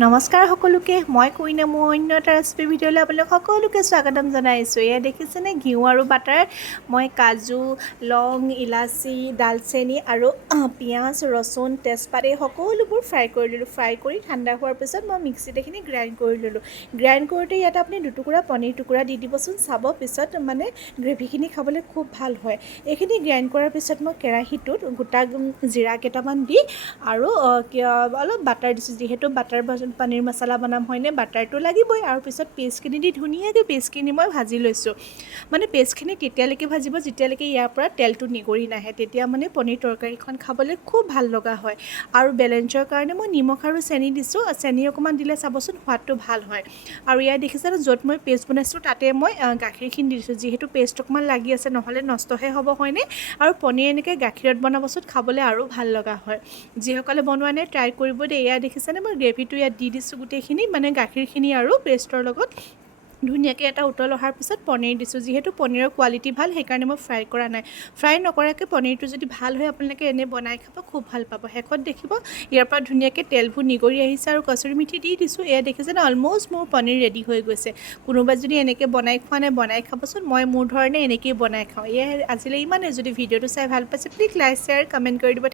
নমস্কাৰ সকলোকে মই কুইনে মোৰ অন্য এটা ৰেচিপি ভিডিঅ'লৈ আপোনালোক সকলোকে স্বাগতম জনাইছোঁ। এয়া দেখিছেনে ঘিউ আৰু বাটাৰ মই কাজু, লং, ইলাচি, ডালচেনি আৰু পিঁয়াজ, ৰচুন, তেজপাত এই সকলোবোৰ ফ্ৰাই কৰি ল'লোঁ। ফ্ৰাই কৰি ঠাণ্ডা হোৱাৰ পিছত মই মিক্সিত এইখিনি গ্ৰাইণ্ড কৰি ল'লোঁ। গ্ৰাইণ্ড কৰোঁতে ইয়াত আপুনি দুটুকুৰা পনীৰ টুকুৰা দি দিবচোন, চাব পিছত মানে গ্ৰেভিখিনি খাবলৈ খুব ভাল হয়। এইখিনি গ্ৰাইণ্ড কৰাৰ পিছত মই কেৰাহীটোত গোটা জিৰা কেইটামান দি আৰু অলপ বাটাৰ দিছোঁ, যিহেতু বাটাৰ পনীৰ মছলা বনাম হয়নে, বাটাৰটো লাগিবই। আৰু পিছত পেষ্টখিনি দি ধুনীয়াকৈ পেষ্টখিনি মই ভাজি লৈছোঁ। মানে পেষ্টখিনি তেতিয়ালৈকে ভাজিব যেতিয়ালৈকে ইয়াৰ পৰা তেলটো নিগৰি নাহে, তেতিয়া মানে পনীৰ তৰকাৰীখন খাবলৈ খুব ভাল লগা হয়। আৰু বেলেঞ্চৰ কাৰণে মই নিমখ আৰু চেনি দিছোঁ, চেনি অকণমান দিলে চাবচোন সোৱাদটো ভাল হয়। আৰু ইয়াত দেখিছেনে য'ত মই পেষ্ট বনাইছোঁ তাতে মই গাখীৰখিনি দি দিছোঁ, যিহেতু পেষ্ট অকণমান লাগি আছে নহ'লে নষ্টহে হ'ব হয়নে। আৰু পনীৰ এনেকৈ গাখীৰত বনাবচোন খাবলৈ আৰু ভাল লগা হয়। যিসকলে বনোৱা নাই ট্ৰাই কৰিব দেই। এয়া দেখিছেনে মই গ্ৰেভিটো ইয়াত দি দিছোঁ গোটেইখিনি, মানে গাখীৰখিনি আৰু পেষ্টৰ লগত ধুনীয়াকৈ এটা উতল অহাৰ পিছত পনীৰ দিছোঁ। যিহেতু পনীৰৰ কোৱালিটি ভাল সেইকাৰণে মই ফ্ৰাই কৰা নাই। ফ্ৰাই নকৰাকৈ পনীৰটো যদি ভাল হয় আপোনালোকে এনে বনাই খাব, খুব ভাল পাব। শেষত দেখিব ইয়াৰ পৰা ধুনীয়াকৈ তেলবোৰ নিগৰি আহিছে আৰু কচুৰি মেথি দি দিছোঁ। এয়া দেখিছেনে অলম'ষ্ট মোৰ পনীৰ ৰেডি হৈ গৈছে। কোনোবাই যদি এনেকৈ বনাই খোৱা নাই বনাই খাবচোন, মই মোৰ ধৰণে এনেকৈয়ে বনাই খাওঁ। এয়া আজিলৈ ইমানেই। যদি ভিডিঅ'টো চাই ভাল পাইছে প্লিজ লাইক, শ্বেয়াৰ, কমেণ্ট কৰি দিব।